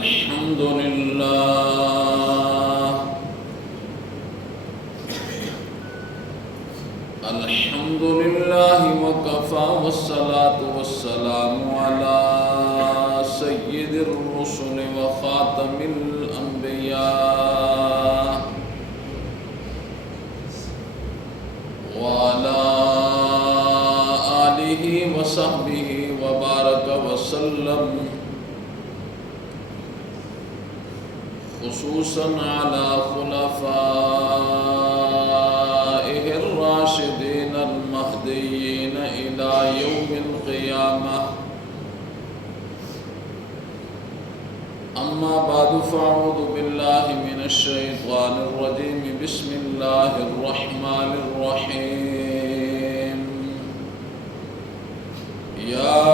الحمد لله وكفى والصلاة والسلام على سيد الرسل وخاتم الأنبياء وعلى آله وصحبه وبارك وسلم، خصوصا على خلفائه الراشدين المهديين إلى يوم القيامة. أما بعد فأعوذ بالله من الشيطان الرجيم. بسم الله الرحمن الرحيم. يا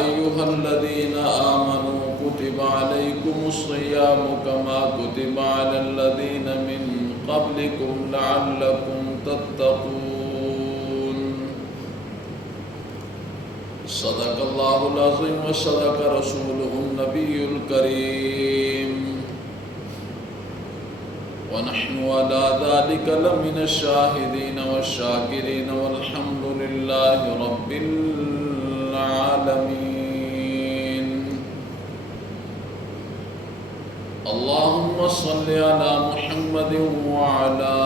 أيها الذين آمنوا كتب عليكم الصيام كما كتب على الذين من قبلكم لعلكم تتقون. صدق الله العظيم وصدق رسوله النبي الكريم، ونحن على ذلك لمن الشاهدين والشاكرين، والحمد لله رب العالمين. اللهم صل على محمد وعلى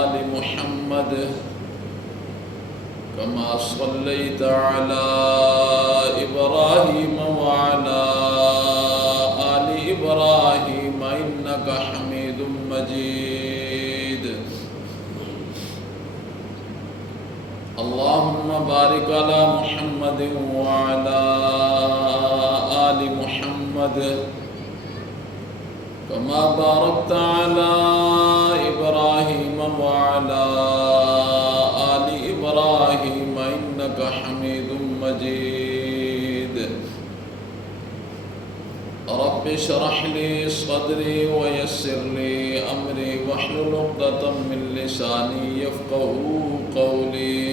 آل محمد كما صليت على إبراهيم وعلى آل إبراهيم إنك حميد مجيد. اللهم بارك على محمد وعلى آل محمد كما باركت على إبراهيم وعلى آل إبراهيم إنك حميد مجيد. رب اشرح لي صدري ويسر لي أمري واحلل عقدة من لساني يفقهوا قولي.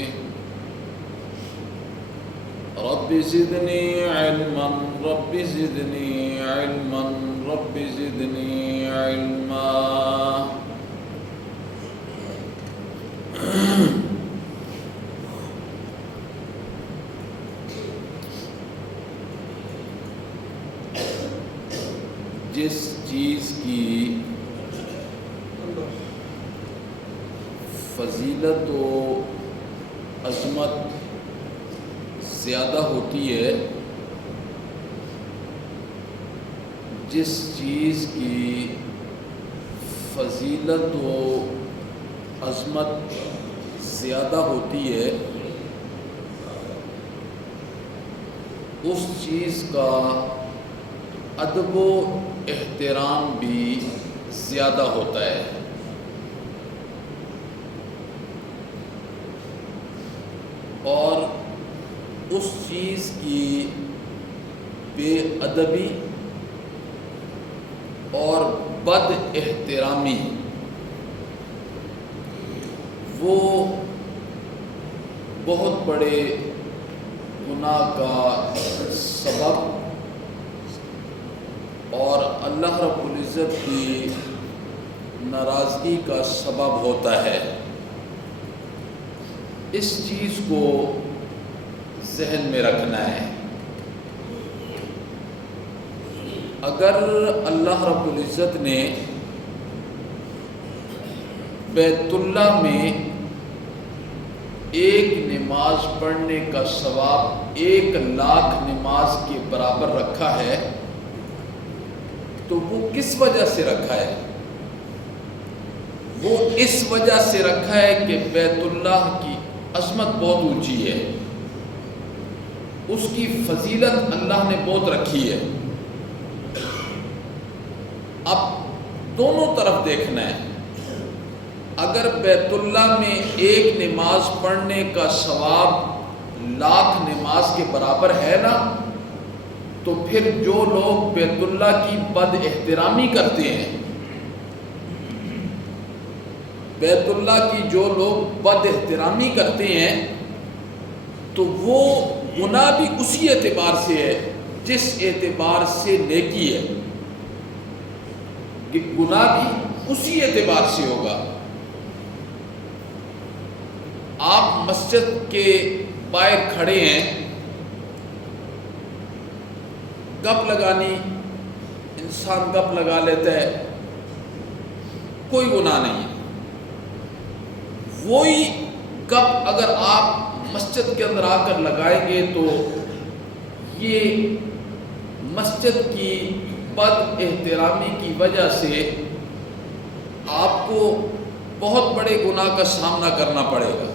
رب زدني علما رب زدني علما رب زدني علما. جس چیز کی فضیلت و عظمت زیادہ ہوتی ہے، جس چیز کی فضیلت و عظمت زیادہ ہوتی ہے، اس چیز کا ادب و احترام بھی زیادہ ہوتا ہے. اور اس چیز کی بے ادبی اور بد احترامی وہ بہت بڑے گناہ کا سبب اور اللہ رب العزت کی ناراضگی کا سبب ہوتا ہے. اس چیز کو ذہن میں رکھنا ہے. اگر اللہ رب العزت نے بیت اللہ میں ایک نماز پڑھنے کا ثواب 1,00,000 نماز کے برابر رکھا ہے تو وہ کس وجہ سے رکھا ہے؟ وہ اس وجہ سے رکھا ہے کہ بیت اللہ کی عظمت بہت اونچی ہے، اس کی فضیلت اللہ نے بہت رکھی ہے. اب دونوں طرف دیکھنا ہے. اگر بیت اللہ میں ایک نماز پڑھنے کا ثواب 1,00,000 نماز کے برابر ہے نا، تو پھر جو لوگ بیت اللہ کی بد احترامی کرتے ہیں، بیت اللہ کی جو لوگ بد احترامی کرتے ہیں، تو وہ گناہ بھی اسی اعتبار سے ہے جس اعتبار سے نیکی ہے، گناہ بھی اسی اعتبار سے ہوگا۔ آپ مسجد کے باہر کھڑے ہیں، گپ لگانی، انسان گپ لگا لیتا ہے، کوئی گناہ نہیں ہے۔ وہی گپ اگر آپ مسجد کے اندر آ کر لگائیں گے تو یہ مسجد کی بد احترامی کی وجہ سے آپ کو بہت بڑے گناہ کا سامنا کرنا پڑے گا۔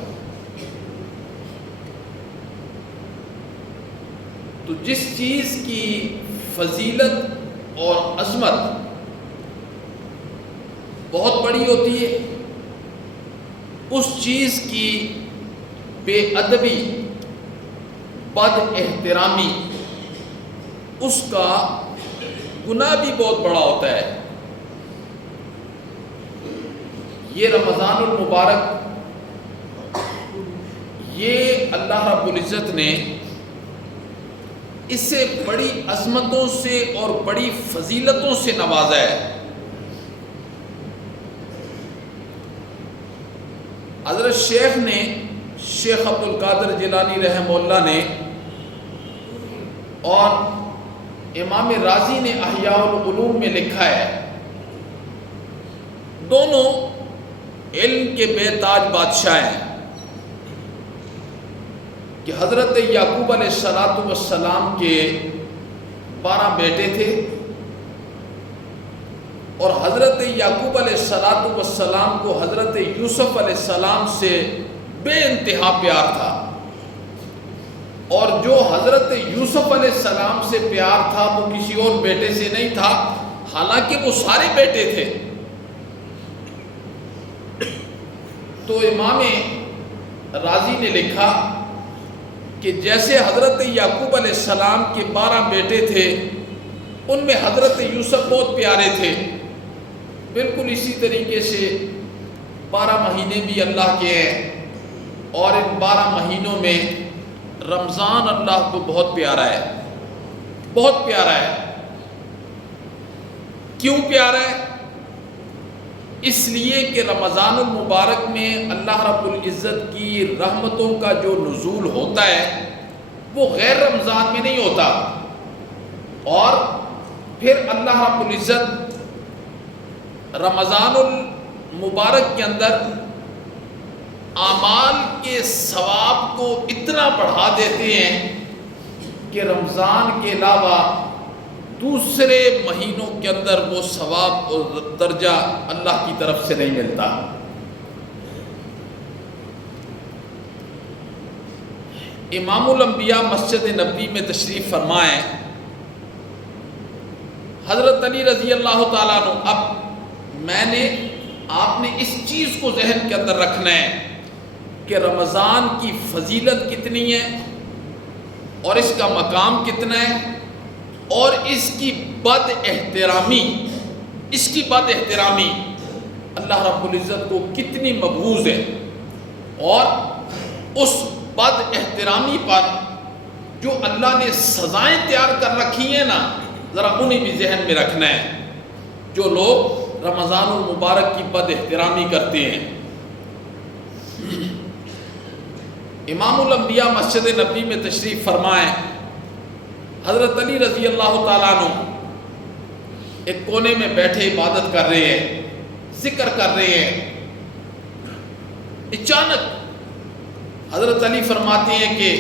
تو جس چیز کی فضیلت اور عظمت بہت بڑی ہوتی ہے، اس چیز کی بے ادبی، بد احترامی، اس کا گناہ بھی بہت بڑا ہوتا ہے۔ یہ رمضان المبارک، یہ اللہ رب العزت نے اس سے بڑی عظمتوں سے اور بڑی فضیلتوں سے نوازا ہے۔ حضرت شیخ عبد القادر جیلانی رحمہ اللہ نے اور امام رازی نے احیاء العلوم میں لکھا ہے، دونوں علم کے بے تاج بادشاہ ہیں، کہ حضرت یعقوب علیہ السلام کے 12 بیٹے تھے، اور حضرت یعقوب علیہ السلام کو حضرت یوسف علیہ السلام سے بے انتہا پیار تھا، اور جو حضرت یوسف علیہ السلام سے پیار تھا وہ کسی اور بیٹے سے نہیں تھا، حالانکہ وہ سارے بیٹے تھے۔ تو امام رازی نے لکھا کہ جیسے حضرت یعقوب علیہ السلام کے 12 بیٹے تھے، ان میں حضرت یوسف بہت پیارے تھے، بالکل اسی طریقے سے 12 مہینے بھی اللہ کے ہیں، اور ان 12 مہینوں میں رمضان اللہ کو بہت پیارا ہے، بہت پیارا ہے۔ کیوں پیارا ہے؟ اس لیے کہ رمضان المبارک میں اللہ رب العزت کی رحمتوں کا جو نزول ہوتا ہے وہ غیر رمضان میں نہیں ہوتا، اور پھر اللہ رب العزت رمضان المبارک کے اندر اعمال کے ثواب کو اتنا بڑھا دیتے ہیں کہ رمضان کے علاوہ دوسرے مہینوں کے اندر وہ ثواب اور درجہ اللہ کی طرف سے نہیں ملتا۔ امام الانبیاء مسجد نبوی میں تشریف فرمائیں، حضرت علی رضی اللہ تعالیٰ عنہ، اب آپ نے اس چیز کو ذہن کے اندر رکھنا ہے کہ رمضان کی فضیلت کتنی ہے اور اس کا مقام کتنا ہے، اور اس کی بد احترامی اللہ رب العزت کو کتنی مبغوض ہے، اور اس بد احترامی پر جو اللہ نے سزائیں تیار کر رکھی ہیں نا، ذرا انہیں بھی ذہن میں رکھنا ہے جو لوگ رمضان المبارک کی بد احترامی کرتے ہیں۔ امام الانبیاء مسجد نبوی میں تشریف فرمائیں، حضرت علی رضی اللہ تعالیٰ عنہ ایک کونے میں بیٹھے عبادت کر رہے ہیں، ذکر کر رہے ہیں۔ اچانک حضرت علی فرماتے ہیں کہ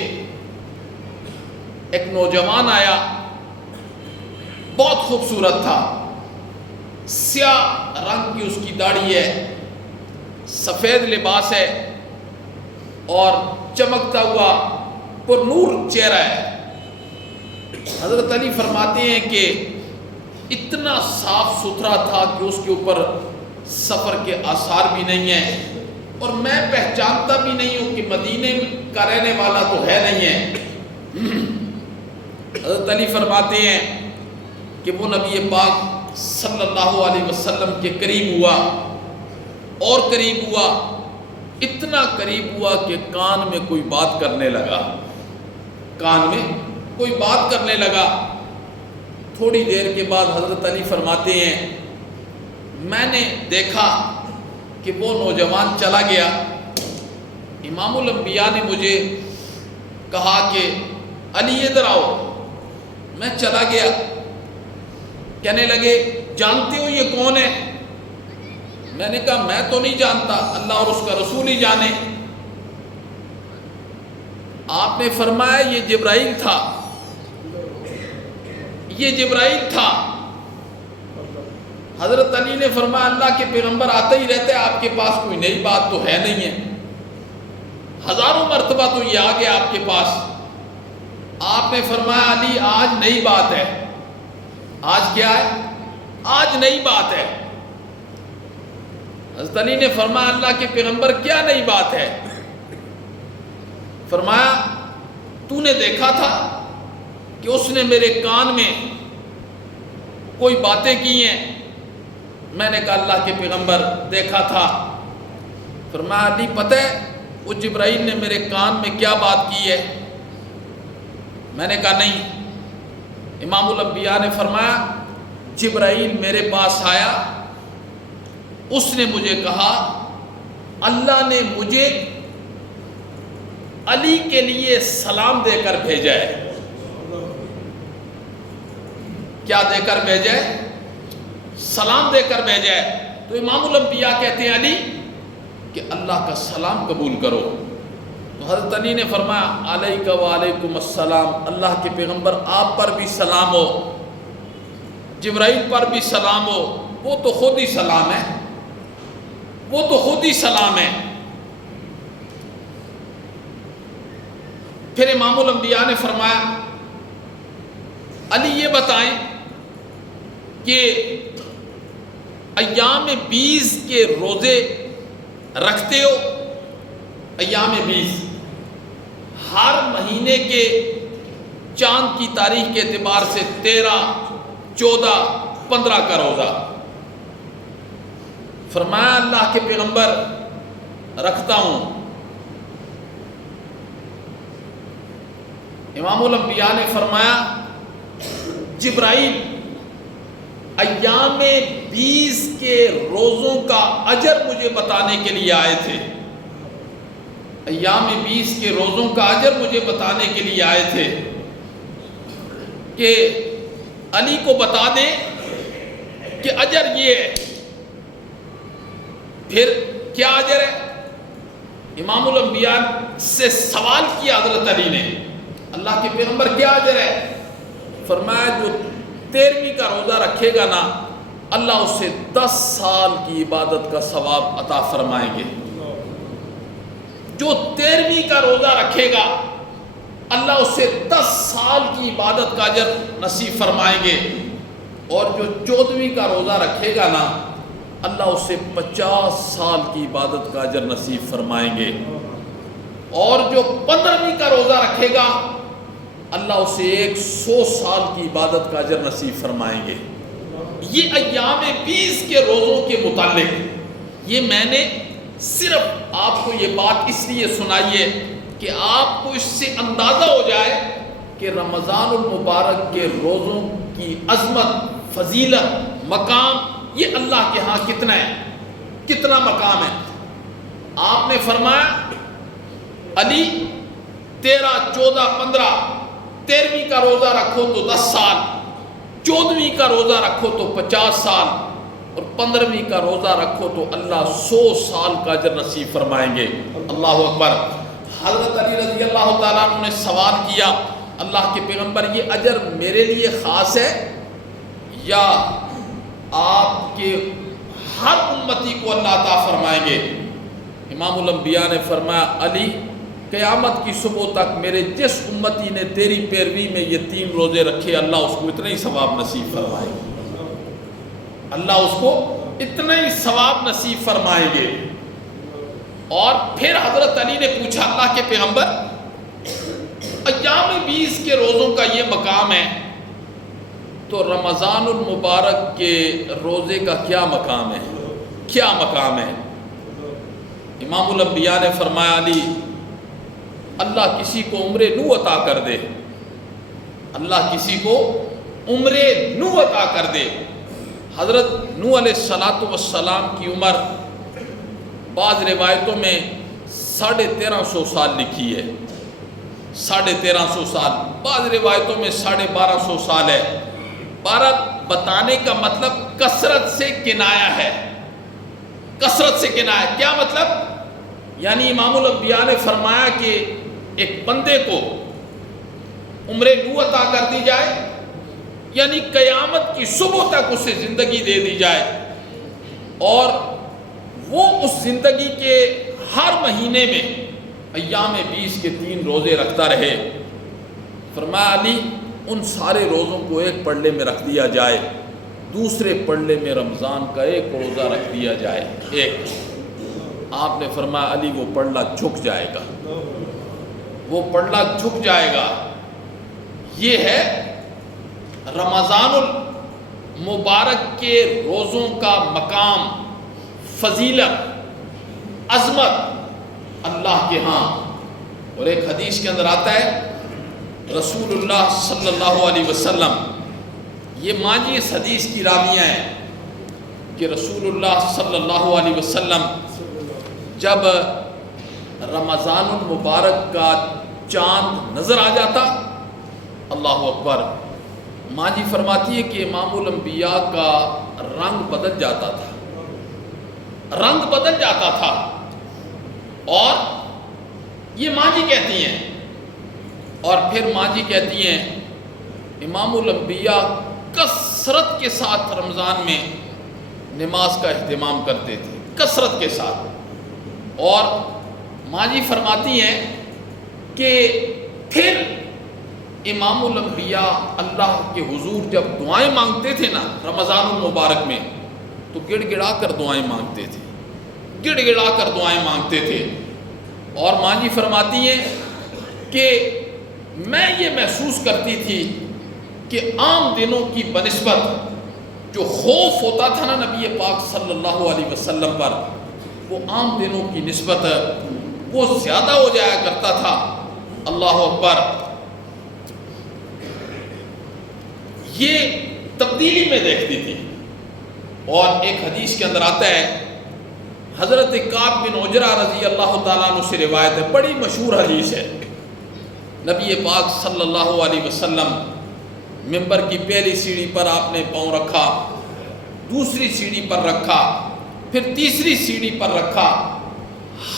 ایک نوجوان آیا، بہت خوبصورت تھا، سیاہ رنگ کی اس کی داڑھی ہے، سفید لباس ہے، اور چمکتا ہوا پر نور چہرہ ہے۔ حضرت علی فرماتے ہیں کہ اتنا صاف ستھرا تھا کہ اس کے اوپر سفر کے آثار بھی نہیں ہیں، اور میں پہچانتا بھی نہیں ہوں کہ مدینے کا رہنے والا تو ہے نہیں ہے۔ حضرت علی فرماتے ہیں کہ وہ نبی پاک صلی اللہ علیہ وسلم کے قریب ہوا، اور قریب ہوا، اتنا قریب ہوا کہ کان میں کوئی بات کرنے لگا، کان میں کوئی بات کرنے لگا۔ تھوڑی دیر کے بعد حضرت علی فرماتے ہیں میں نے دیکھا کہ وہ نوجوان چلا گیا، امام الانبیاء نے مجھے کہا کہ علی ادھر آؤ، میں چلا گیا، کہنے لگے جانتے ہو یہ کون ہے؟ میں نے کہا میں تو نہیں جانتا، اللہ اور اس کا رسول ہی جانے۔ آپ نے فرمایا یہ جبرائیل تھا، یہ جبرائیل تھا۔ حضرت علی نے فرمایا اللہ کے پیغمبر آتے ہی رہتے، آپ کے پاس کوئی نئی بات تو ہے نہیں ہے، ہزاروں مرتبہ تو یہ آ گیا آپ کے پاس۔ آپ نے فرمایا علی آج نئی بات ہے۔ آج کیا ہے؟ آج نئی بات ہے۔ حضرت علی نے فرمایا اللہ کے پیغمبر کیا نئی بات ہے؟ فرمایا تو نے دیکھا تھا کہ اس نے میرے کان میں کوئی باتیں کی ہیں؟ میں نے کہا اللہ کے پیغمبر دیکھا تھا۔ فرمایا علی پتہ ہے وہ جبرائیل نے میرے کان میں کیا بات کی ہے؟ میں نے کہا نہیں۔ امام الانبیاء نے فرمایا جبرائیل میرے پاس آیا، اس نے مجھے کہا اللہ نے مجھے علی کے لیے سلام دے کر بھیجا ہے۔ کیا دے کر بھیجا ہے؟ سلام دے کر بھیجا ہے۔ تو امام الانبیاء کہتے ہیں علی کہ اللہ کا سلام قبول کرو۔ تو حضرت علی نے فرمایا علیک وعلیکم السلام، اللہ کے پیغمبر آپ پر بھی سلام ہو، جبرائیل پر بھی سلام ہو۔ وہ تو خود ہی سلام ہے، وہ تو خود ہی سلام ہے۔ پھر امام الانبیاء نے فرمایا علی یہ بتائیں کہ ایام 20 کے روزے رکھتے ہو؟ ایام 20 ہر مہینے کے چاند کی تاریخ کے اعتبار سے 13، 14، 15 کا روزہ۔ فرمایا اللہ کے پیغمبر رکھتا ہوں۔ امام الانبیاء نے فرمایا جبرائیل ایام 20 کے روزوں کا اجر مجھے بتانے کے لیے آئے تھے، ایام 20 کے روزوں کا اجر مجھے بتانے کے لیے آئے تھے کہ علی کو بتا دیں کہ اجر یہ ہے۔ پھر کیا اجر ہے؟ امام الانبیاء سے سوال کیا حضرت علی نے اللہ کے پیغمبر کیا اجر ہے؟ فرمایا جو 13ویں کا روزہ رکھے گا نا اللہ اسے 10 سال کی عبادت کا ثواب عطا فرمائیں گے۔ جو 13ویں کا روزہ رکھے گا اللہ اسے 10 سال کی عبادت کا اجر نصیب فرمائیں گے، اور جو 14ویں کا روزہ رکھے گا نا اللہ اسے 50 سال کی عبادت کا اجر نصیب فرمائیں گے، اور جو 15ویں کا روزہ رکھے گا اللہ اسے 100 سال کی عبادت کا اجر نصیب فرمائیں گے۔ یہ ایام 20 کے روزوں کے متعلق یہ میں نے صرف آپ کو یہ بات اس لیے سنائی ہے کہ آپ کو اس سے اندازہ ہو جائے کہ رمضان المبارک کے روزوں کی عظمت، فضیلت، مقام یہ اللہ کے ہاں کتنا ہے، کتنا مقام ہے۔ آپ نے فرمایا علی 13، 14، 15، 13ویں کا روزہ رکھو تو 10 سال، 14ویں کا روزہ رکھو تو 50 سال، اور 15ویں کا روزہ رکھو تو اللہ 100 سال کا اجر نصیب فرمائیں گے۔ اللہ اکبر۔ حضرت علی رضی اللہ تعالیٰ عنہ نے سوال کیا اللہ کے پیغمبر یہ اجر میرے لیے خاص ہے یا آپ کے ہر امتی کو اللہ عطا فرمائیں گے؟ امام الانبیاء نے فرمایا علی قیامت کی صبح تک میرے جس امتی نے تیری پیروی میں یہ 3 روزے رکھے اللہ اس کو اتنا ہی ثواب نصیب فرمائیں گے، اللہ اس کو اتنا ہی ثواب نصیب فرمائیں گے۔ اور پھر حضرت علی نے پوچھا اللہ کے پیغمبر ایام 20 کے روزوں کا یہ مقام ہے تو رمضان المبارک کے روزے کا کیا مقام ہے، کیا مقام ہے؟ امام الانبیاء نے فرمایا علی اللہ کسی کو عمر نو عطا کر دے، اللہ کسی کو عمر نو عطا کر دے۔ حضرت نو علیہ السلام کی عمر بعض روایتوں میں 1350 سال لکھی ہے، 1350 سال، بعض روایتوں میں 1250 سال ہے۔ 12 بتانے کا مطلب کثرت سے کنایا ہے، کثرت سے کنایا۔ کیا مطلب؟ یعنی امام الانبیاء نے فرمایا کہ ایک بندے کو عمر نو عطا کر دی جائے، یعنی قیامت کی صبح تک اسے زندگی دے دی جائے، اور وہ اس زندگی کے ہر مہینے میں ایام 20 کے 3 روزے رکھتا رہے۔ فرمایا علی ان سارے روزوں کو ایک پلڑے میں رکھ دیا جائے، دوسرے پلڑے میں رمضان کا ایک روزہ رکھ دیا جائے، ایک۔ آپ نے فرمایا علی وہ پلڑا جھک جائے گا، وہ پلڑا جھک جائے گا۔ یہ ہے رمضان المبارک کے روزوں کا مقام، فضیلت، عظمت اللہ کے ہاں۔ اور ایک حدیث کے اندر آتا ہے رسول اللہ صلی اللہ علیہ وسلم، یہ ماجی اس حدیث کی راویاں ہیں کہ رسول اللہ صلی اللہ علیہ وسلم جب رمضان المبارک کا چاند نظر آ جاتا، اللہ اکبر، ماں جی فرماتی ہے کہ امام الانبیاء کا رنگ بدل جاتا تھا، رنگ بدل جاتا تھا۔ اور یہ ماں جی کہتی ہیں، اور پھر ماں جی کہتی ہیں امام الانبیاء کثرت کے ساتھ رمضان میں نماز کا اہتمام کرتے تھے، کثرت کے ساتھ۔ اور ماں جی فرماتی ہیں کہ پھر امام الانبیاء اللہ کے حضور جب دعائیں مانگتے تھے نا رمضان المبارک میں، تو گڑ گڑا کر دعائیں مانگتے تھے، گڑ گڑا کر دعائیں مانگتے تھے۔ اور ماں جی فرماتی ہیں کہ میں یہ محسوس کرتی تھی کہ عام دنوں کی بنسبت جو خوف ہوتا تھا نا نبی پاک صلی اللہ علیہ وسلم پر، وہ عام دنوں کی نسبت وہ زیادہ ہو جایا کرتا تھا۔ اللہ اکبر، یہ تبدیلی میں دیکھتی تھی۔ اور ایک حدیث کے اندر آتا ہے، حضرت کعب بن عجرہ رضی اللہ تعالیٰ عنہ سے روایت ہے، بڑی مشہور حدیث ہے۔ نبی پاک صلی اللہ علیہ وسلم منبر کی پہلی سیڑھی پر آپ نے پاؤں رکھا، دوسری سیڑھی پر رکھا، پھر تیسری سیڑھی پر رکھا،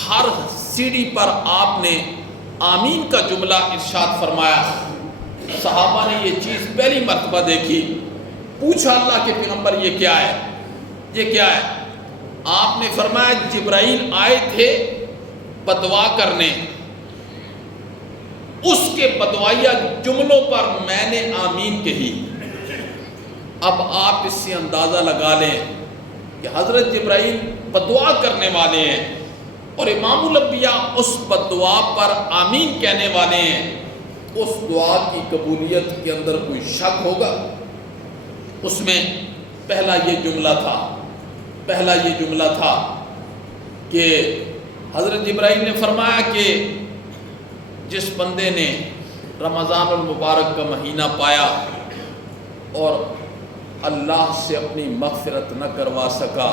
ہر سیڑھی پر آپ نے آمین کا جملہ ارشاد فرمایا۔ صحابہ نے یہ چیز پہلی مرتبہ دیکھی، پوچھا اللہ کے پیغمبر یہ کیا ہے، یہ کیا ہے؟ آپ نے فرمایا جبرائیل آئے تھے بدعا کرنے، اس کے بدعائیہ جملوں پر میں نے آمین کہی۔ اب آپ اس سے اندازہ لگا لیں کہ حضرت جبرائیل بدعا کرنے والے ہیں اور امام الانبیاء اس بدعا پر آمین کہنے والے ہیں، اس دعا کی قبولیت کے اندر کوئی شک ہوگا؟ اس میں پہلا یہ جملہ تھا کہ حضرت جبرائیل نے فرمایا کہ جس بندے نے رمضان المبارک کا مہینہ پایا اور اللہ سے اپنی مغفرت نہ کروا سکا،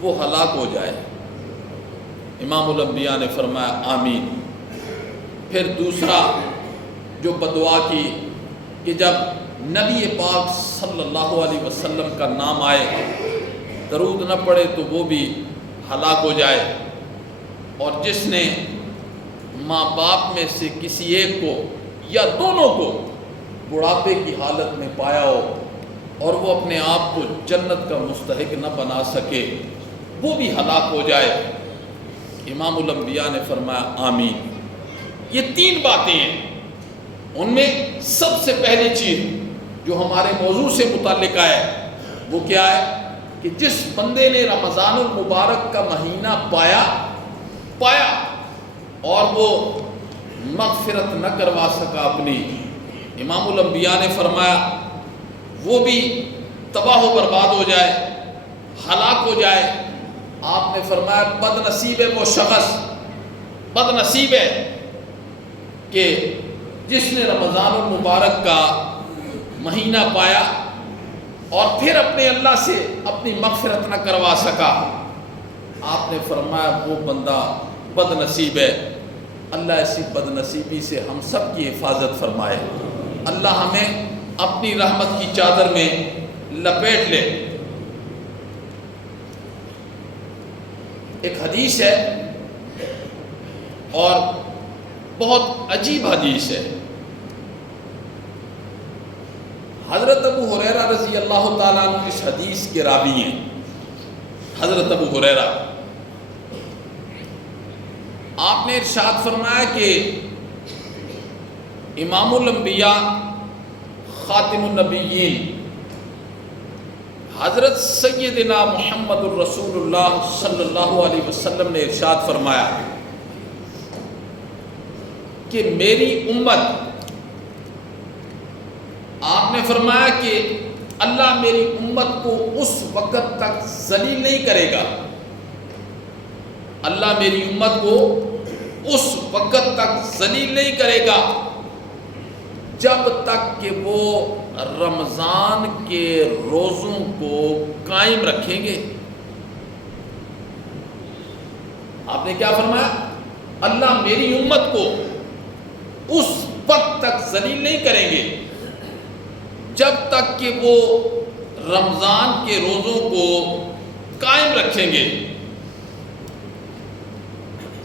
وہ ہلاک ہو جائے۔ امام الانبیاء نے فرمایا آمین۔ پھر دوسرا جو بدعا کی کہ جب نبی پاک صلی اللہ علیہ وسلم کا نام آئے، درود نہ پڑے تو وہ بھی ہلاک ہو جائے۔ اور جس نے ماں باپ میں سے کسی ایک کو یا دونوں کو بڑھاپے کی حالت میں پایا ہو اور وہ اپنے آپ کو جنت کا مستحق نہ بنا سکے، وہ بھی ہلاک ہو جائے۔ امام الانبیاء نے فرمایا آمین۔ یہ 3 باتیں ہیں، ان میں سب سے پہلی چیز جو ہمارے موضوع سے متعلق ہے وہ کیا ہے کہ جس بندے نے رمضان المبارک کا مہینہ پایا اور وہ مغفرت نہ کروا سکا اپنی، امام الانبیاء نے فرمایا وہ بھی تباہ و برباد ہو جائے، ہلاک ہو جائے۔ آپ نے فرمایا بد نصیب ہے وہ شخص، بد نصیب ہے کہ جس نے رمضان المبارک کا مہینہ پایا اور پھر اپنے اللہ سے اپنی مغفرت نہ کروا سکا، آپ نے فرمایا وہ بندہ بد نصیب ہے۔ اللہ ایسی بد نصیبی سے ہم سب کی حفاظت فرمائے، اللہ ہمیں اپنی رحمت کی چادر میں لپیٹ لے۔ ایک حدیث ہے اور بہت عجیب حدیث ہے۔ حضرت ابو ہریرہ رضی اللہ تعالیٰ عنہ اس حدیث کے راوی ہیں۔ حضرت ابو ہریرہ، آپ نے ارشاد فرمایا کہ امام الانبیاء خاتم النبیین حضرت سیدنا محمد الرسول اللہ صلی اللہ علیہ وسلم نے ارشاد فرمایا کہ میری امت، آپ نے فرمایا کہ اللہ میری امت کو اس وقت تک ذلیل نہیں کرے گا، اللہ میری امت کو اس وقت تک ذلیل نہیں کرے گا جب تک کہ وہ رمضان کے روزوں کو قائم رکھیں گے۔ آپ نے کیا فرمایا؟ اللہ میری امت کو اس وقت تک ذلیل نہیں کریں گے جب تک کہ وہ رمضان کے روزوں کو قائم رکھیں گے۔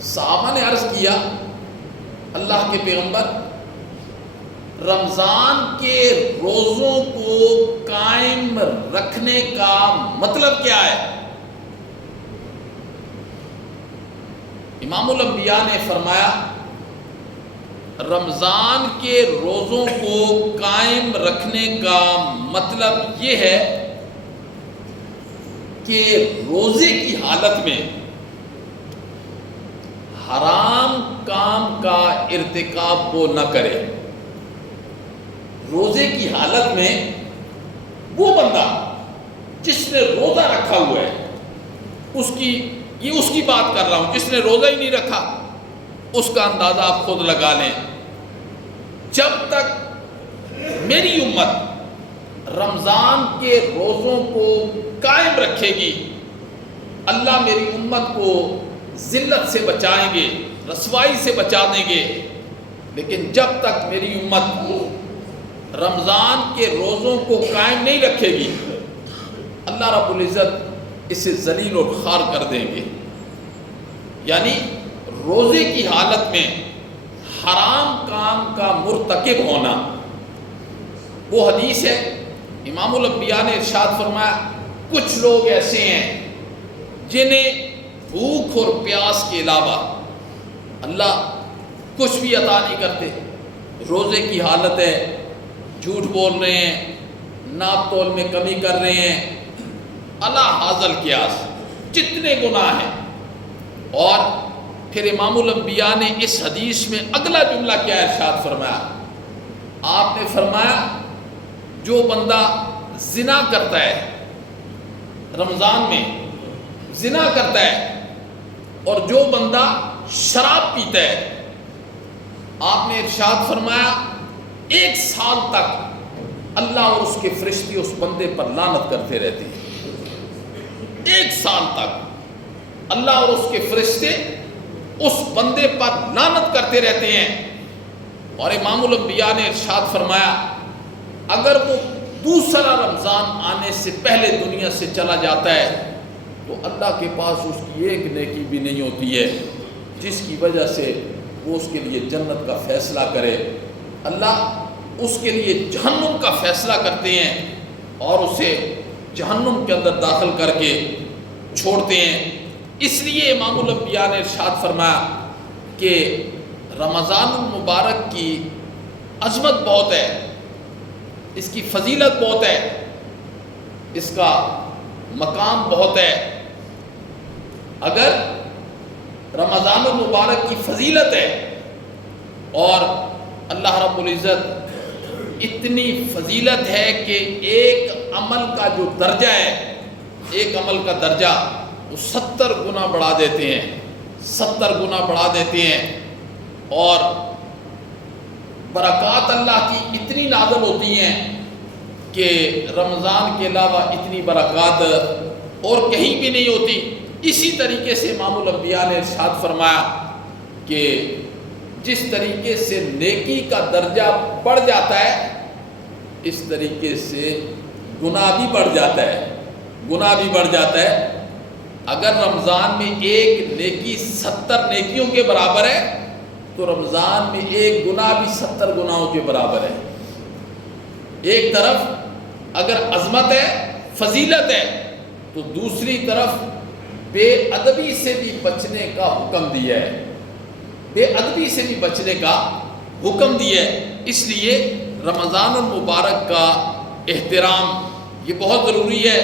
صحابہ نے عرض کیا اللہ کے پیغمبر، رمضان کے روزوں کو قائم رکھنے کا مطلب کیا ہے؟ امام الانبیاء نے فرمایا رمضان کے روزوں کو قائم رکھنے کا مطلب یہ ہے کہ روزے کی حالت میں حرام کام کا ارتکاب وہ نہ کرے۔ روزے کی حالت میں وہ بندہ جس نے روزہ رکھا ہوا ہے، اس کی بات کر رہا ہوں، جس نے روزہ ہی نہیں رکھا، اس کا اندازہ آپ خود لگا لیں۔ جب تک میری امت رمضان کے روزوں کو قائم رکھے گی، اللہ میری امت کو ذلت سے بچائیں گے، رسوائی سے بچا دیں گے۔ لیکن جب تک میری امت رمضان کے روزوں کو قائم نہیں رکھے گی، اللہ رب العزت اسے ذلیل اور خوار کر دیں گے۔ یعنی روزے کی حالت میں حرام کام کا مرتکب ہونا، وہ حدیث ہے۔ امام الانبیاء نے ارشاد فرمایا کچھ لوگ ایسے ہیں جنہیں بھوک اور پیاس کے علاوہ اللہ کچھ بھی عطا نہیں کرتے، روزے کی حالت ہے، جھوٹ بول رہے ہیں، ناپ تول میں کمی کر رہے ہیں، اللہ حاضل قیاس جتنے گناہ ہیں۔ اور پھر امام الانبیاء نے اس حدیث میں اگلا جملہ کیا ارشاد فرمایا؟ آپ نے فرمایا جو بندہ زنا کرتا ہے، رمضان میں زنا کرتا ہے، اور جو بندہ شراب پیتا ہے، آپ نے ارشاد فرمایا 1 سال تک اللہ اور اس کے فرشتے اس بندے پر لعنت کرتے رہتے ہیں۔ 1 سال تک اللہ اور اس کے فرشتے اس بندے پر لعنت کرتے رہتے ہیں۔ اور امام الانبیاء نے ارشاد فرمایا اگر وہ دوسرا رمضان آنے سے پہلے دنیا سے چلا جاتا ہے تو اللہ کے پاس اس کی ایک نیکی بھی نہیں ہوتی ہے جس کی وجہ سے وہ اس کے لیے جنت کا فیصلہ کرے۔ اللہ اس کے لیے جہنم کا فیصلہ کرتے ہیں اور اسے جہنم کے اندر داخل کر کے چھوڑتے ہیں۔ اس لیے امام الانبیاء نے ارشاد فرمایا کہ رمضان المبارک کی عظمت بہت ہے، اس کی فضیلت بہت ہے، اس کا مقام بہت ہے۔ اگر رمضان المبارک کی فضیلت ہے اور اللہ رب العزت اتنی فضیلت ہے کہ ایک عمل کا جو درجہ ہے، ایک عمل کا درجہ وہ 70 گنا بڑھا دیتے ہیں، 70 گنا بڑھا دیتے ہیں، اور برکات اللہ کی اتنی نازل ہوتی ہیں کہ رمضان کے علاوہ اتنی برکات اور کہیں بھی نہیں ہوتی۔ اسی طریقے سے امام الانبیاء نے ارشاد فرمایا کہ جس طریقے سے نیکی کا درجہ بڑھ جاتا ہے اس طریقے سے گناہ بھی بڑھ جاتا ہے، گناہ بھی بڑھ جاتا ہے۔ اگر رمضان میں ایک نیکی 70 نیکیوں کے برابر ہے تو رمضان میں ایک گناہ بھی 70 گناہوں کے برابر ہے۔ ایک طرف اگر عظمت ہے، فضیلت ہے، تو دوسری طرف بے ادبی سے بھی بچنے کا حکم دیا ہے، بے ادبی سے بھی بچنے کا حکم دیا ہے۔ اس لیے رمضان المبارک کا احترام یہ بہت ضروری ہے۔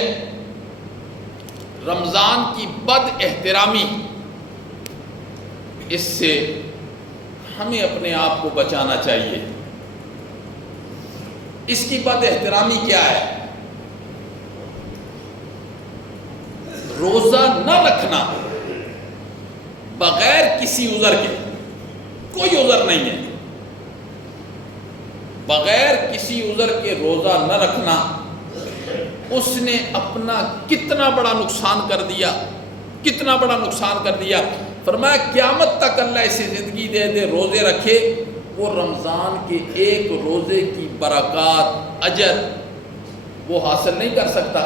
رمضان کی بد احترامی، اس سے ہمیں اپنے آپ کو بچانا چاہیے۔ اس کی بد احترامی کیا ہے؟ روزہ نہ رکھنا بغیر کسی عذر کے، کوئی عذر نہیں ہے، بغیر کسی عذر کے روزہ نہ رکھنا، اس نے اپنا کتنا بڑا نقصان کر دیا، کتنا بڑا نقصان کر دیا۔ فرمایا قیامت تک اللہ اسے زندگی دے دے، روزے رکھے، وہ رمضان کے ایک روزے کی برکات، اجر وہ حاصل نہیں کر سکتا،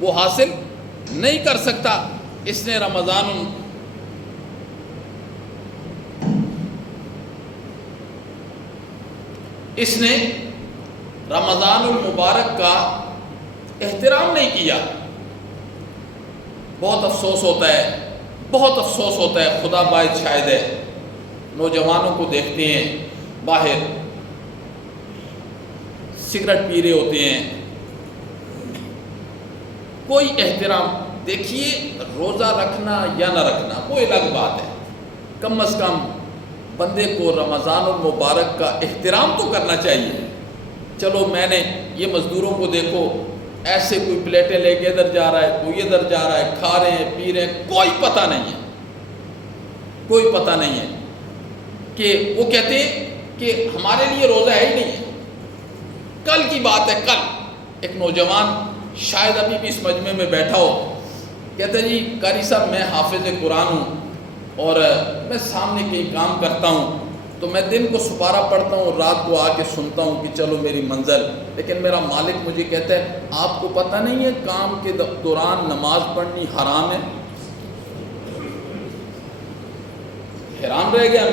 وہ حاصل نہیں کر سکتا۔ اس نے رمضان المبارک کا احترام نہیں کیا۔ بہت افسوس ہوتا ہے، بہت افسوس ہوتا ہے، خدا باعث شاہد ہے، نوجوانوں کو دیکھتے ہیں باہر سگریٹ پی رہے ہوتے ہیں، کوئی احترام۔ دیکھیے روزہ رکھنا یا نہ رکھنا وہ الگ بات ہے، کم از کم بندے کو رمضان المبارک کا احترام تو کرنا چاہیے۔ چلو میں نے یہ مزدوروں کو دیکھو، ایسے کوئی پلیٹیں لے کے ادھر جا رہا ہے، کوئی ادھر جا رہا ہے، کھا رہے ہیں، پی رہے ہیں، کوئی پتہ نہیں ہے، کوئی پتہ نہیں ہے کہ وہ کہتے ہیں کہ ہمارے لیے روزہ ہے ہی نہیں ہے۔ کل کی بات ہے، کل ایک نوجوان شاید ابھی بھی اس مجمع میں بیٹھا ہو، کہتے ہیں جی قاری صاحب میں حافظ قرآن ہوں اور میں سامنے کہیں کام کرتا ہوں، تو میں دن کو سپارہ پڑھتا ہوں، رات کو آ کے سنتا ہوں کہ چلو میری منزل، لیکن میرا مالک مجھے کہتا ہے آپ کو پتہ نہیں ہے کام کے دوران نماز پڑھنی حرام ہے۔ حیران رہ گیا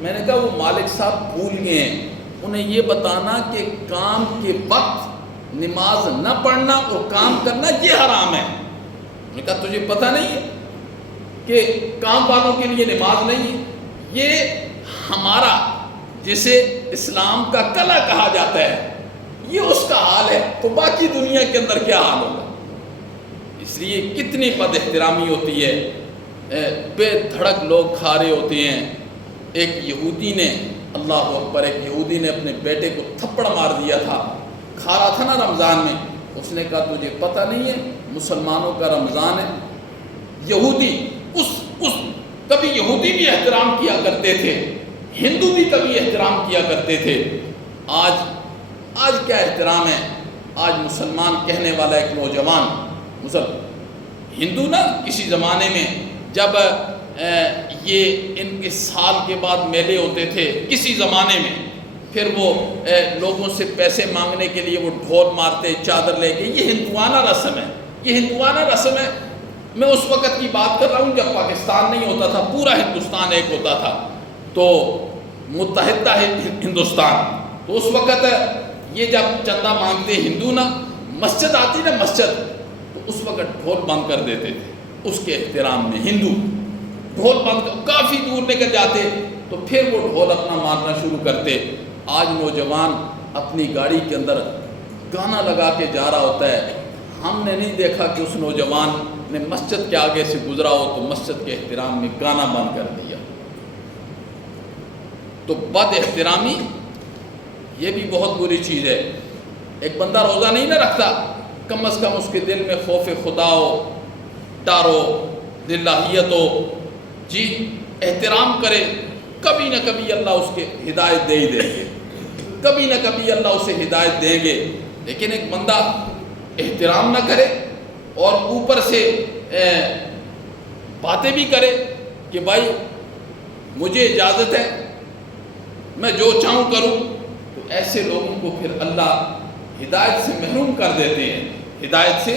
میں نے کہا وہ مالک صاحب بھول گئے ہیں، انہیں یہ بتانا کہ کام کے وقت نماز نہ پڑھنا اور کام کرنا یہ حرام ہے۔ میں نے کہا تجھے پتہ نہیں ہے کہ کام والوں کے لیے نماز نہیں ہے؟ یہ ہمارا جسے اسلام کا کلا کہا جاتا ہے، یہ اس کا حال ہے، تو باقی دنیا کے اندر کیا حال ہوگا؟ اس لیے کتنی بد احترامی ہوتی ہے، بے دھڑک لوگ کھا رہے ہوتے ہیں۔ ایک یہودی نے، اللہ اکبر، ایک یہودی نے اپنے بیٹے کو تھپڑ مار دیا تھا، کھا رہا تھا نا رمضان میں، اس نے کہا تجھے پتہ نہیں ہے مسلمانوں کا رمضان ہے؟ یہودی کبھی یہودی بھی احترام کیا کرتے تھے، ہندو بھی کبھی احترام کیا کرتے تھے، آج کیا احترام ہے؟ آج مسلمان کہنے والا ایک نوجوان ہندو نا، کسی زمانے میں جب یہ ان کے سال کے بعد میلے ہوتے تھے کسی زمانے میں، پھر وہ لوگوں سے پیسے مانگنے کے لیے وہ ڈھول مارتے چادر لے کے، یہ ہندوانہ رسم ہے، یہ ہندوانہ رسم ہے۔ میں اس وقت کی بات کر رہا ہوں جب پاکستان نہیں ہوتا تھا، پورا ہندوستان ایک ہوتا تھا، تو متحدہ ہندوستان، تو اس وقت یہ جب چندہ مانگتے ہندو نا، مسجد آتی نا مسجد، تو اس وقت ڈھول بند کر دیتے تھے اس کے احترام میں، ہندو ڈھول بند کافی دور لے کر جاتے، تو پھر وہ ڈھول اپنا مارنا شروع کرتے۔ آج نوجوان اپنی گاڑی کے اندر گانا لگا کے جا رہا ہوتا ہے، ہم نے نہیں دیکھا کہ اس نوجوان نے مسجد کے آگے سے گزرا ہو تو مسجد کے احترام میں گانا بند کر دیا۔ تو بد احترامی یہ بھی بہت بری چیز ہے۔ ایک بندہ روزہ نہیں نہ رکھتا، کم از کم اس کے دل میں خوف خدا ہو، ڈر ہو، للہیت ہو، احترام کرے، کبھی نہ کبھی اللہ اس کے ہدایت دے ہی دیں گے، کبھی نہ کبھی اللہ اسے ہدایت دیں گے. لیکن ایک بندہ احترام نہ کرے اور اوپر سے باتیں بھی کرے کہ بھائی مجھے اجازت ہے میں جو چاہوں کروں، تو ایسے لوگوں کو پھر اللہ ہدایت سے محروم کر دیتے ہیں. ہدایت سے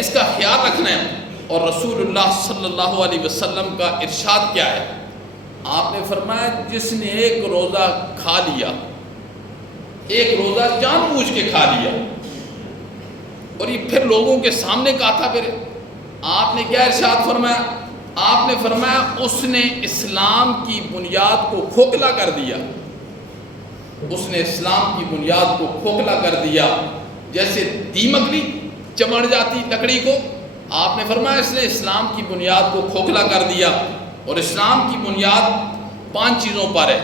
اس کا خیال رکھنا ہے. اور رسول اللہ صلی اللہ علیہ وسلم کا ارشاد کیا ہے؟ آپ نے فرمایا جس نے ایک روزہ کھا لیا، ایک روزہ جان بوجھ کے کھا لیا، اور یہ پھر لوگوں کے سامنے کہا تھا، پھر آپ نے کیا ارشاد فرمایا؟ آپ نے فرمایا اس نے اسلام کی بنیاد کو کھوکھلا کر دیا. اس نے اسلام کی بنیاد کو کھوکھلا کر دیا. جیسے دیمک نہیں چمڑ جاتی لکڑی کو، آپ نے فرمایا اس نے اسلام کی بنیاد کو کھوکھلا کر دیا. اور اسلام کی بنیاد 5 چیزوں پر ہے.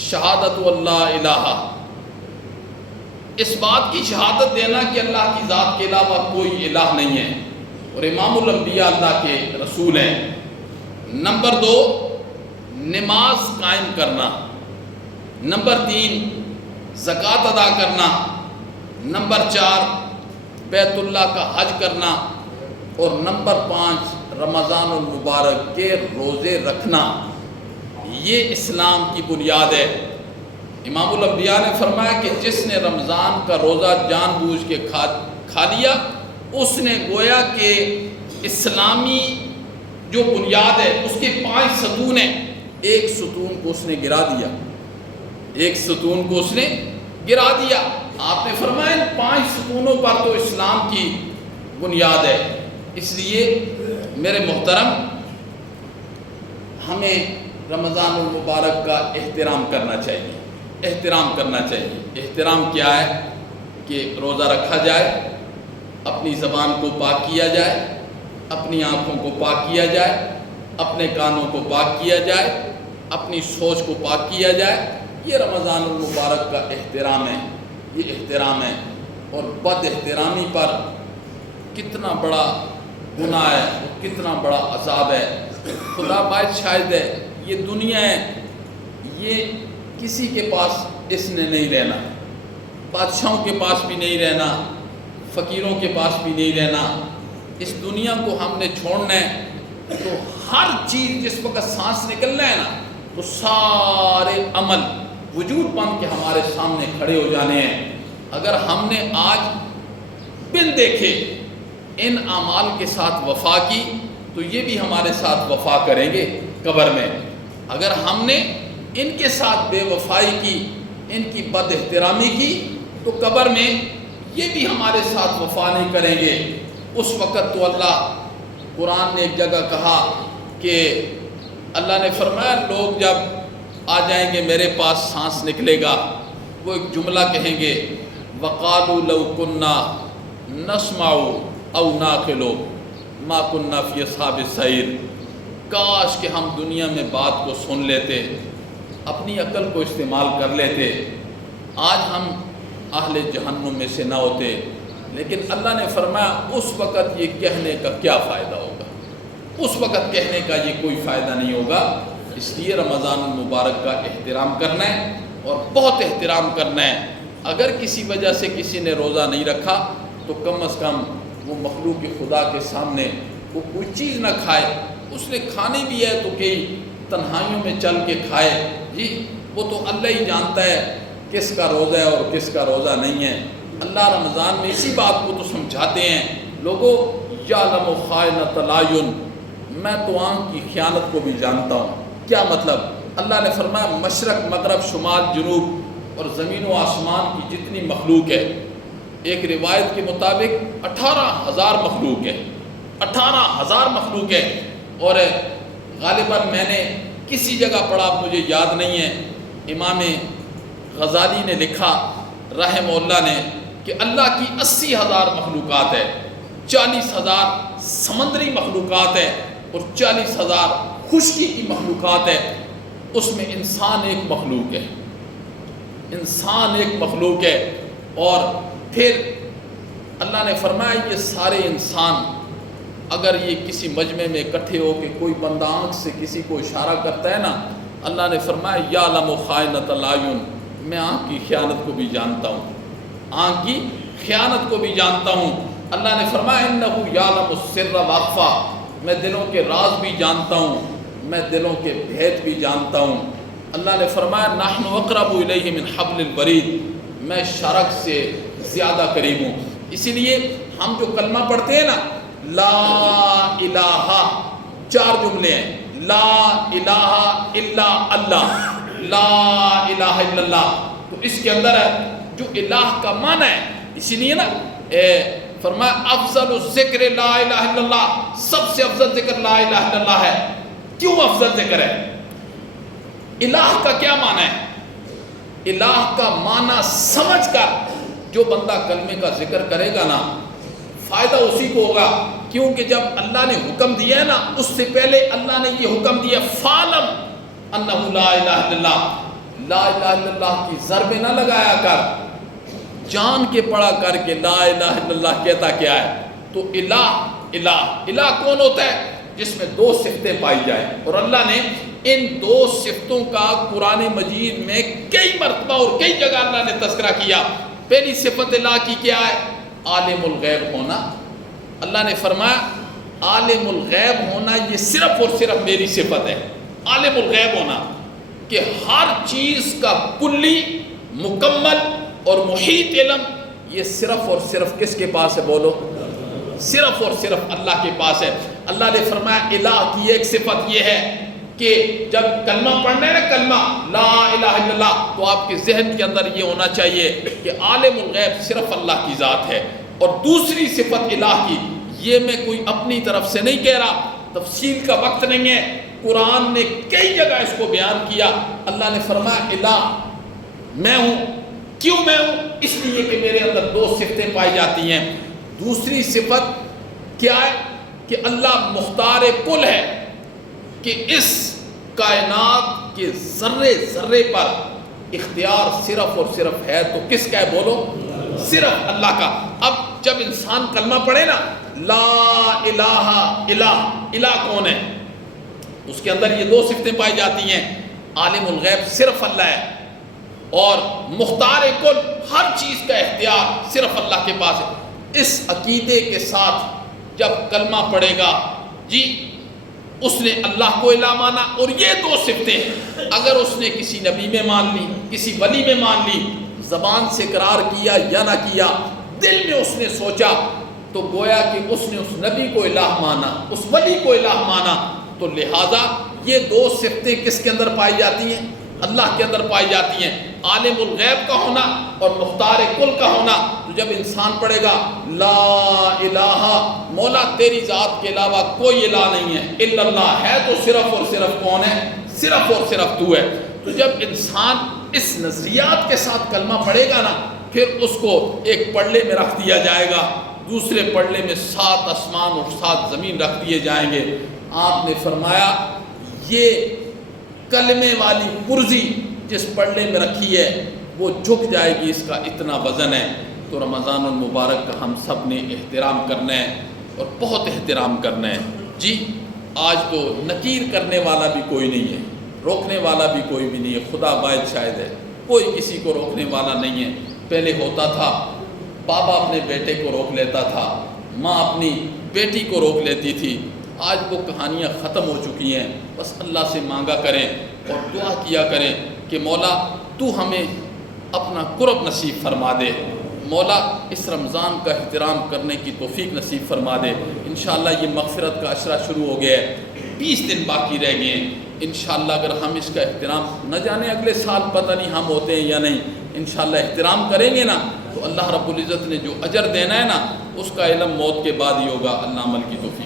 شہادت اللہ الہ، اس بات کی شہادت دینا کہ اللہ کی ذات کے علاوہ کوئی الہ نہیں ہے اور امام الانبیاء اللہ کے رسول ہیں. نمبر 2 نماز قائم کرنا. نمبر 3 زکوٰۃ ادا کرنا. نمبر 4 بیت اللہ کا حج کرنا. اور نمبر 5 رمضان المبارک کے روزے رکھنا. یہ اسلام کی بنیاد ہے. امام الانبیاء نے فرمایا کہ جس نے رمضان کا روزہ جان بوجھ کے کھا لیا، اس نے گویا کہ اسلامی جو بنیاد ہے اس کے 5 ستون ہیں، ایک ستون کو اس نے گرا دیا. ایک ستون کو اس نے گرا دیا. آپ نے فرمایا ان 5 ستونوں پر تو اسلام کی بنیاد ہے. اس لیے میرے محترم، ہمیں رمضان المبارک کا احترام کرنا چاہیے. احترام کرنا چاہیے. احترام کیا ہے؟ کہ روزہ رکھا جائے، اپنی زبان کو پاک کیا جائے، اپنی آنکھوں کو پاک کیا جائے، اپنے کانوں کو پاک کیا جائے، اپنی سوچ کو پاک کیا جائے. یہ رمضان المبارک کا احترام ہے. یہ احترام ہے. اور بد احترامی پر کتنا بڑا گناہ ہے، کتنا بڑا عذاب ہے. خدا باعث شاہد ہے، یہ دنیا ہے، یہ کسی کے پاس اس نے نہیں رہنا. بادشاہوں کے پاس بھی نہیں رہنا، فقیروں کے پاس بھی نہیں رہنا. اس دنیا کو ہم نے چھوڑنا ہے. تو ہر چیز جس وقت سانس نکلنا ہے نا، تو سارے عمل وجود بن کے ہمارے سامنے کھڑے ہو جانے ہیں. اگر ہم نے آج بن دیکھے ان اعمال کے ساتھ وفا کی، تو یہ بھی ہمارے ساتھ وفا کریں گے قبر میں. اگر ہم نے ان کے ساتھ بے وفائی کی، ان کی بد احترامی کی، تو قبر میں یہ بھی ہمارے ساتھ وفا نہیں کریں گے. اس وقت تو اللہ، قرآن نے ایک جگہ کہا کہ اللہ نے فرمایا لوگ جب آ جائیں گے میرے پاس، سانس نکلے گا، وہ ایک جملہ کہیں گے، وَقَالُوا لَوْ كُنَّا نَسْمَعُ اَوْ نَعْقِلُ مَا كُنَّا فِي أَصْحَابِ السَّعِيرِ. کاش کہ ہم دنیا میں بات کو سن لیتے، اپنی عقل کو استعمال کر لیتے، آج ہم اہل جہنم میں سے نہ ہوتے. لیکن اللہ نے فرمایا اس وقت یہ کہنے کا کیا فائدہ ہوگا؟ اس وقت کہنے کا یہ کوئی فائدہ نہیں ہوگا. اس لیے رمضان المبارک کا احترام کرنا ہے، اور بہت احترام کرنا ہے. اگر کسی وجہ سے کسی نے روزہ نہیں رکھا، تو کم از کم وہ مخلوق خدا کے سامنے وہ کوئی چیز نہ کھائے. اس نے کھانی بھی ہے تو کئی تنہائیوں میں چل کے کھائے. جی وہ تو اللہ ہی جانتا ہے کس کا روزہ ہے اور کس کا روزہ نہیں ہے. اللہ رمضان میں اسی بات کو تو سمجھاتے ہیں، لوگوں یعلم خائنۃ الاعین، میں تو آنکھ کی خیانت کو بھی جانتا ہوں. کیا مطلب؟ اللہ نے فرمایا مشرق مغرب شمال جنوب اور زمین و آسمان کی جتنی مخلوق ہے، ایک روایت کے مطابق 18,000 مخلوق ہے. 18,000 مخلوق ہے. اور غالباً میں نے کسی جگہ پڑھا، مجھے یاد نہیں ہے، امام غزالی نے لکھا رحمہ اللہ نے کہ اللہ کی 80,000 مخلوقات ہے. 40,000 سمندری مخلوقات ہے اور 40,000 خشکی کی مخلوقات ہے. اس میں انسان ایک مخلوق ہے. انسان ایک مخلوق ہے. اور پھر اللہ نے فرمایا یہ سارے انسان اگر یہ کسی مجمع میں اکٹھے ہو کے کوئی بندہ آنکھ سے کسی کو اشارہ کرتا ہے نا، اللہ نے فرمایا یعلم خائنۃ الاعین، میں آنکھ کی خیانت کو بھی جانتا ہوں، آنکھ کی خیانت کو بھی جانتا ہوں۔ اللہ نے فرمایا انہ یعلم السر واخفی، میں دلوں کے راز بھی جانتا ہوں، میں دلوں کے بھید بھی جانتا ہوں۔ اللہ نے فرمایا نحن اقرب الیہ من حبل الورید، میں شرک سے زیادہ قریب ہوں۔ اسی لیے ہم جو کلمہ پڑھتے ہیں نا، لا الہ، 4 جملے ہیں، لا الہ الا اللہ، لا الہ الا اللہ، تو اس کے اندر ہے جو الہ کا معنی ہے، اسی لیے نا فرمایا افضل الذکر لا الہ الا اللہ، سب سے افضل ذکر لا الہ الا اللہ ہے۔ کیوں افضل ذکر ہے؟ الہ کا کیا معنی ہے؟ الہ کا معنی سمجھ کر جو بندہ کلمے کا ذکر کرے گا نا، فائدہ اسی کو ہوگا، کیونکہ جب اللہ نے حکم دیا ہے نا، اس سے پہلے اللہ نے یہ حکم دیا فَعْلَمْ أَنَّهُ لَا إِلَهَ إِلَّا اللَّهُ، لا الہ الا اللہ کی ضربیں نہ لگایا کر، جان کے پڑھا کر کے لا الہ الا اللہ کہتا کیا ہے؟ تو الہ کون ہوتا ہے؟ جس میں 2 صفتیں پائی جائیں، اور اللہ نے ان 2 صفتوں کا قرآن مجید میں کئی مرتبہ اور کئی جگہ اللہ نے تذکرہ کیا۔ پہلی صفت الہ کی کیا ہے؟ عالم الغیب ہونا۔ اللہ نے فرمایا عالم الغیب ہونا یہ صرف اور صرف میری صفت ہے، عالم الغیب ہونا، کہ ہر چیز کا کلی، مکمل اور محیط علم یہ صرف اور صرف کس کے پاس ہے؟ بولو، صرف اور صرف اللہ کے پاس ہے۔ اللہ نے فرمایا الہ کی ایک صفت یہ ہے کہ جب کلمہ پڑھنا ہے نا، کلمہ لا الہ الا اللہ، تو آپ کے ذہن کے اندر یہ ہونا چاہیے کہ عالم الغیب صرف اللہ کی ذات ہے۔ اور دوسری صفت الہ کی، یہ میں کوئی اپنی طرف سے نہیں کہہ رہا، تفصیل کا وقت نہیں ہے، قرآن نے کئی جگہ اس کو بیان کیا۔ اللہ نے فرمایا الہ میں ہوں۔ کیوں میں ہوں؟ اس لیے کہ میرے اندر 2 صفتیں پائی جاتی ہیں۔ دوسری صفت کیا ہے؟ کہ اللہ مختار کل ہے، کہ اس کائنات کے ذرے ذرے پر اختیار صرف اور صرف ہے تو کس کا ہے؟ بولو، صرف اللہ کا۔ اب جب انسان کلمہ پڑھے نا، لا الہ الہ کون ہے؟ اس کے اندر یہ 2 صفتیں پائی جاتی ہیں، عالم الغیب صرف اللہ ہے، اور مختار کل ہر چیز کا اختیار صرف اللہ کے پاس ہے۔ اس عقیدے کے ساتھ جب کلمہ پڑھے گا، جی اس نے اللہ کو الہ مانا، اور یہ 2 صفتیں اگر اس نے کسی نبی میں مان لی، کسی ولی میں مان لی، زبان سے اقرار کیا یا نہ کیا، دل میں اس نے سوچا، تو گویا کہ اس نے اس نبی کو الہ مانا، اس ولی کو الہ مانا۔ تو لہٰذا یہ 2 صفتیں کس کے اندر پائی جاتی ہیں؟ اللہ کے اندر پائی جاتی ہیں، عالم الغیب کا ہونا اور مختار کل کا ہونا۔ تو جب انسان پڑھے گا لا الہ، مولا تیری ذات کے علاوہ کوئی الہ نہیں ہے، الا اللہ، ہے تو صرف اور صرف کون ہے؟ صرف اور صرف تو ہے۔ تو جب انسان اس نظریات کے ساتھ کلمہ پڑھے گا نا، پھر اس کو ایک پلڑے میں رکھ دیا جائے گا، دوسرے پلڑے میں 7 آسمان اور 7 زمین رکھ دیے جائیں گے۔ آپ نے فرمایا یہ کلمے والی پرزی جس پلڑے میں رکھی ہے وہ جھک جائے گی، اس کا اتنا وزن ہے۔ تو رمضان المبارک کا ہم سب نے احترام کرنا ہے، اور بہت احترام کرنا ہے۔ جی آج تو نکیر کرنے والا بھی کوئی نہیں ہے، روکنے والا بھی کوئی بھی نہیں ہے، خدا باعث شاید ہے، کوئی کسی کو روکنے والا نہیں ہے۔ پہلے ہوتا تھا بابا اپنے بیٹے کو روک لیتا تھا، ماں اپنی بیٹی کو روک لیتی تھی، آج وہ کہانیاں ختم ہو چکی ہیں۔ بس اللہ سے مانگا کریں اور دعا کیا کریں کہ مولا تو ہمیں اپنا قرب نصیب فرما دے، مولا اس رمضان کا احترام کرنے کی توفیق نصیب فرما دے۔ انشاءاللہ یہ مغفرت کا عشرہ شروع ہو گیا ہے، 20 دن باقی رہ گئے ہیں۔ انشاءاللہ اگر ہم اس کا احترام، نہ جانے اگلے سال پتہ نہیں ہم ہوتے ہیں یا نہیں، انشاءاللہ احترام کریں گے نا، تو اللہ رب العزت نے جو اجر دینا ہے نا، اس کا علم موت کے بعد ہی ہوگا۔ اللہ عمل کی توفیق